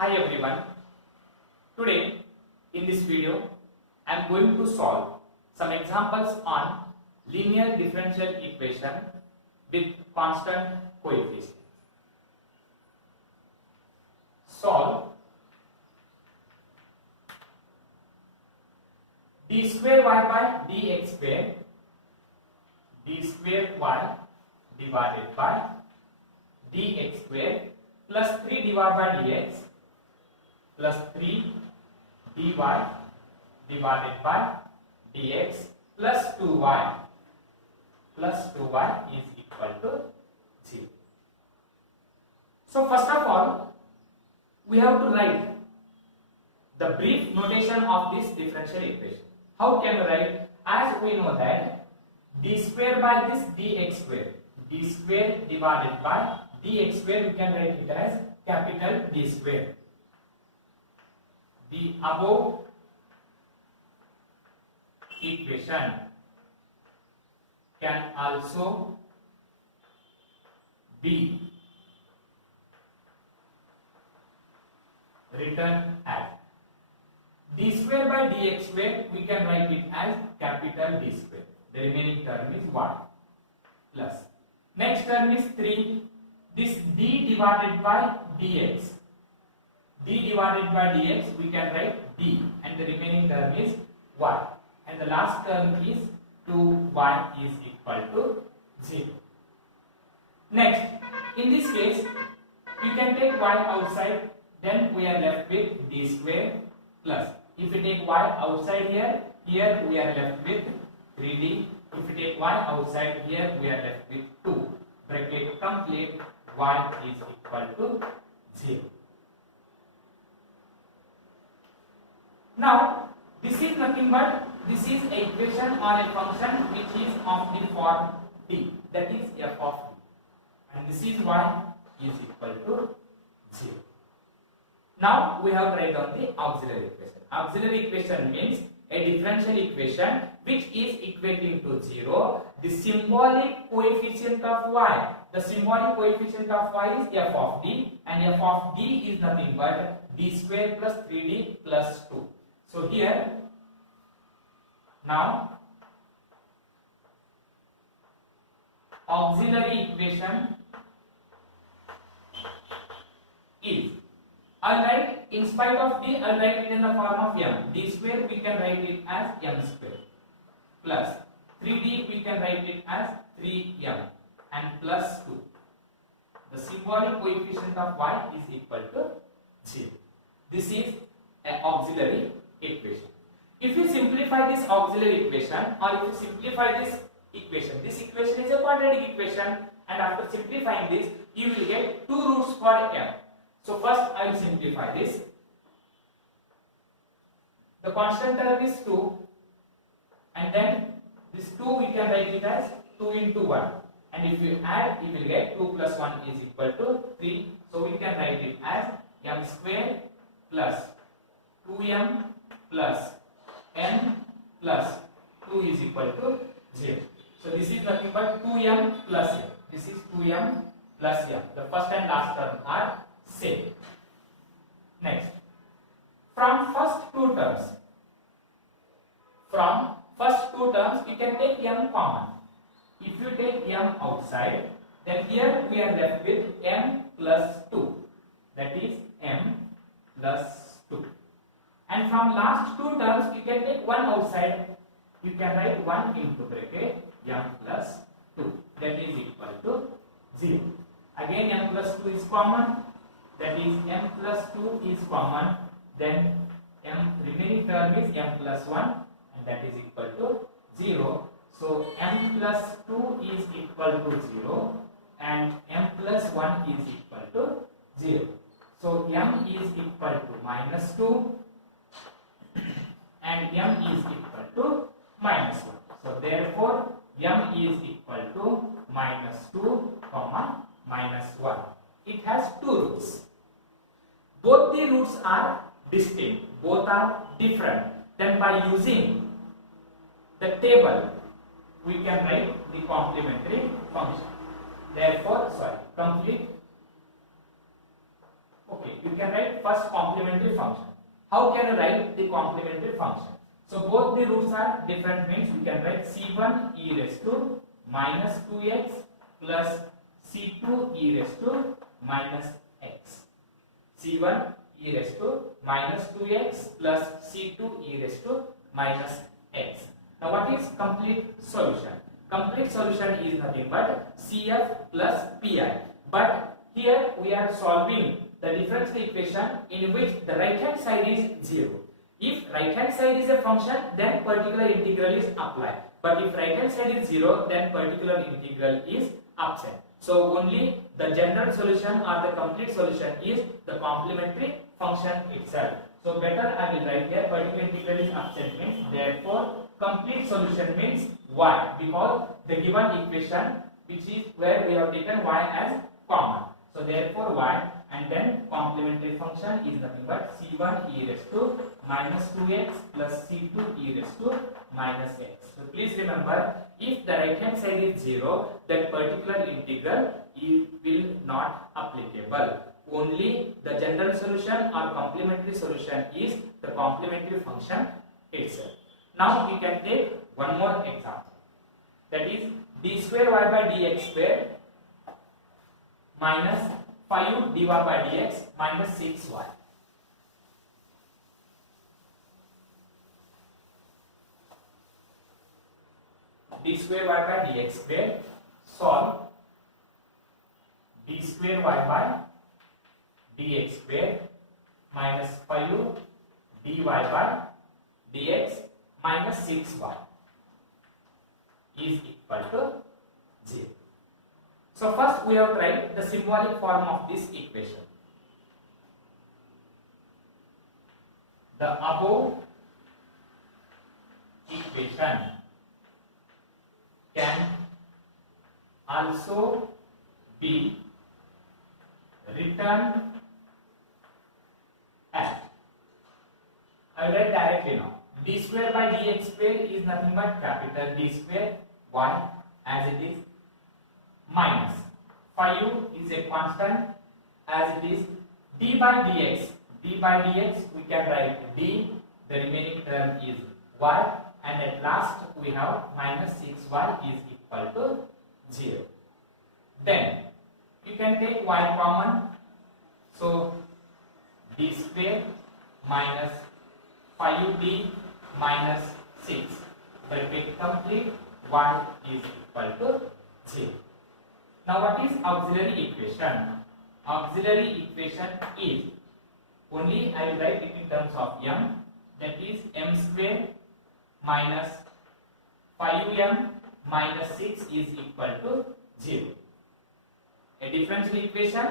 Hi everyone. Today in this video I am going to solve some examples on linear differential equation with constant coefficients. Solve d square y by dx square y divided by dx square plus 3 dy by dx plus 3 dy divided by dx plus 2y is equal to 0. So first of all, we have to write the brief notation of this differential equation. How can we write? As we know that d square by this dx square, d square divided by dx square, we can write it as capital D square. The above equation can also be written as d square by dx square, we can write it as capital D square. The remaining term is 1 plus. Next term is 3. This d divided by dx. D divided by dx, we can write d, and the remaining term is y. And the last term is 2y is equal to 0. Next, in this case, we can take y outside, then we are left with d square plus. If we take y outside here we are left with 3d. If we take y outside here, we are left with 2. Bracket complete, y is equal to 0. Now, this is nothing but this is an equation or a function which is of the form d, that is f of d, and this is y is equal to 0. Now we have to write down the auxiliary equation. Auxiliary equation means a differential equation which is equating to 0. The symbolic coefficient of y, the symbolic coefficient of y is f of d, and f of d is nothing but d square plus 3d plus 2. So here, now auxiliary equation is, I'll write in spite of d, I'll write it in the form of m. D square we can write it as m square plus 3d we can write it as 3m and plus 2. The symbolic coefficient of y is equal to 0. This is an auxiliary equation. If you simplify this auxiliary equation, or if you simplify this equation is a quadratic equation, and after simplifying this, you will get 2 roots for m. So first I will simplify this. The constant term is 2, and then this 2 we can write it as 2 into 1, and if you add, you will get 2 plus 1 is equal to 3. So we can write it as m square plus 2m plus n plus 2 is equal to 0. So this is nothing but 2m plus m. This is 2m plus m. The first and last term are same. Next, from first two terms, you can take m common. If you take m outside, then here we are left with m plus 2. That is m plus 2. And from last two terms, you can take 1 outside. You can write 1 into bracket m plus 2. That is equal to 0. Again m plus 2 is common. That is m plus 2 is common. Then remaining term is m plus 1, and that is equal to 0. So m plus 2 is equal to 0, and m plus 1 is equal to 0. So m is equal to minus 2. And m is equal to minus 1. So therefore m is equal to minus 2 comma minus 1. It has 2 roots. Both the roots are distinct, both are different. Then by using the table, we can write the complementary function. Therefore, complete Okay, you can write first complementary function. How can you write the complementary function? So both the roots are different, means we can write c1 e raised to minus 2x plus c2 e raised to minus x. c1 e raised to minus 2x plus c2 e raised to minus x. Now what is complete solution? Complete solution is nothing but CF plus PI. But here we are solving the differential equation in which the right hand side is 0. If right hand side is a function, then particular integral is applied. But if right hand side is 0, then particular integral is absent. So only the general solution or the complete solution is the complementary function itself. So better I will write here particular integral is absent, means therefore complete solution means y, because the given equation which is where we have taken y as common. So therefore y, and then complementary function is nothing but c1 e raised to minus 2x plus c2 e raised to minus x. So please remember, if the right hand side is 0, that particular integral will not applicable. Only the general solution or complementary solution is the complementary function itself. Now we can take one more example, that is d square y by dx square minus 5 dy by dx minus 6y. d square y by dx square, solve d square y by dx square minus 5 dy by dx minus 6y is equal to 0. So first we have tried the symbolic form of this equation. The above equation can also be written as, I will write directly now. D square by dx square is nothing but capital D square y as it is, minus 5 is a constant as it is, d by dx. d by dx we can write d, the remaining term is y, and at last we have minus 6y is equal to 0. Then you can take y common, so d square minus 5d minus 6, that will complete y is equal to 0. Now what is auxiliary equation? Auxiliary equation is, only I will write it in terms of m, that is m square minus 5m minus 6 is equal to 0. A differential equation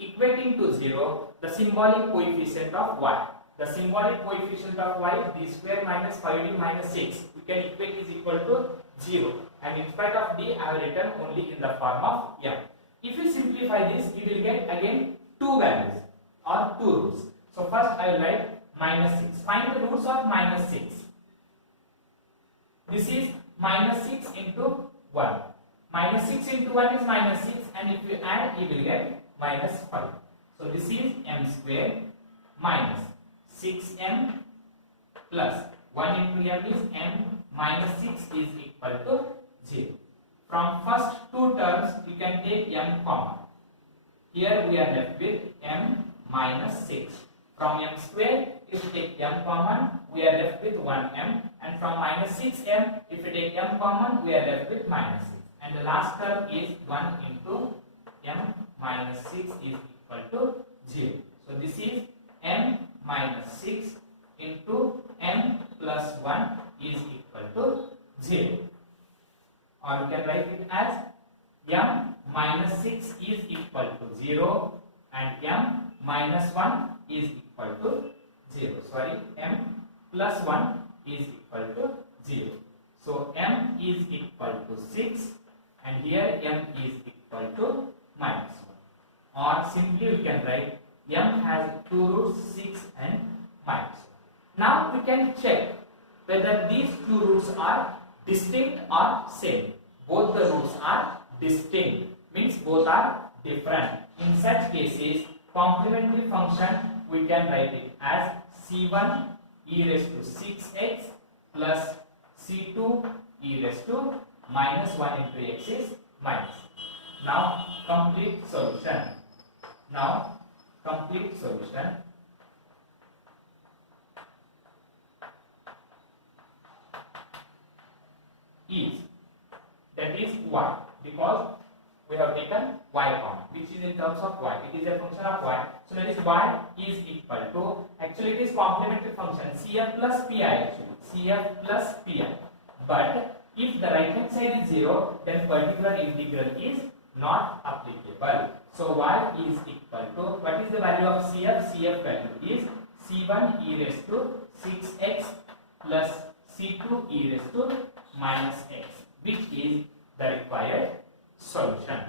equating to 0 the symbolic coefficient of y. The symbolic coefficient of y, d square minus 5d minus 6, we can equate is equal to 0. And in spite of d, I have written only in the form of m. If you simplify this, you will get again two values or two roots. So first I will write minus 6. Find the roots of minus 6. This is minus 6 into 1. Minus 6 into 1 is minus 6, and if you add, you will get minus 5. So this is m square minus 6m plus 1 into m is m minus 6 is equal to 0. From first two terms, you can take m common. Here we are left with m minus 6. From m square, if you take m common, we are left with 1m. And from minus 6m, if you take m common, we are left with minus 6. And the last term is 1 into m minus 6 is equal to 0. So this is m minus 6 into m plus 1 is equal to 0. Or you can write it as m minus 6 is equal to 0 and m minus 1 is equal to 0. Sorry, m plus 1 is equal to 0. So m is equal to 6 and here m is equal to minus 1. Or simply we can write m has two roots 6 and minus 1. Now we can check whether these two roots are distinct or same. Both the roots are distinct, means both are different. In such cases, complementary function, we can write it as c1 e raised to 6x plus c2 e raised to minus 1 into x is minus. Now complete solution. Now complete solution is, that is y, because we have taken y common, which is in terms of y. It is a function of y. So that is y is equal to, actually it is complementary function cf plus pi actually, cf plus pi. But if the right hand side is 0, then particular integral is not applicable. So y is equal to, what is the value of cf? Cf value is c1 e raised to 6x plus c2 e raised to minus x, which is the required solution.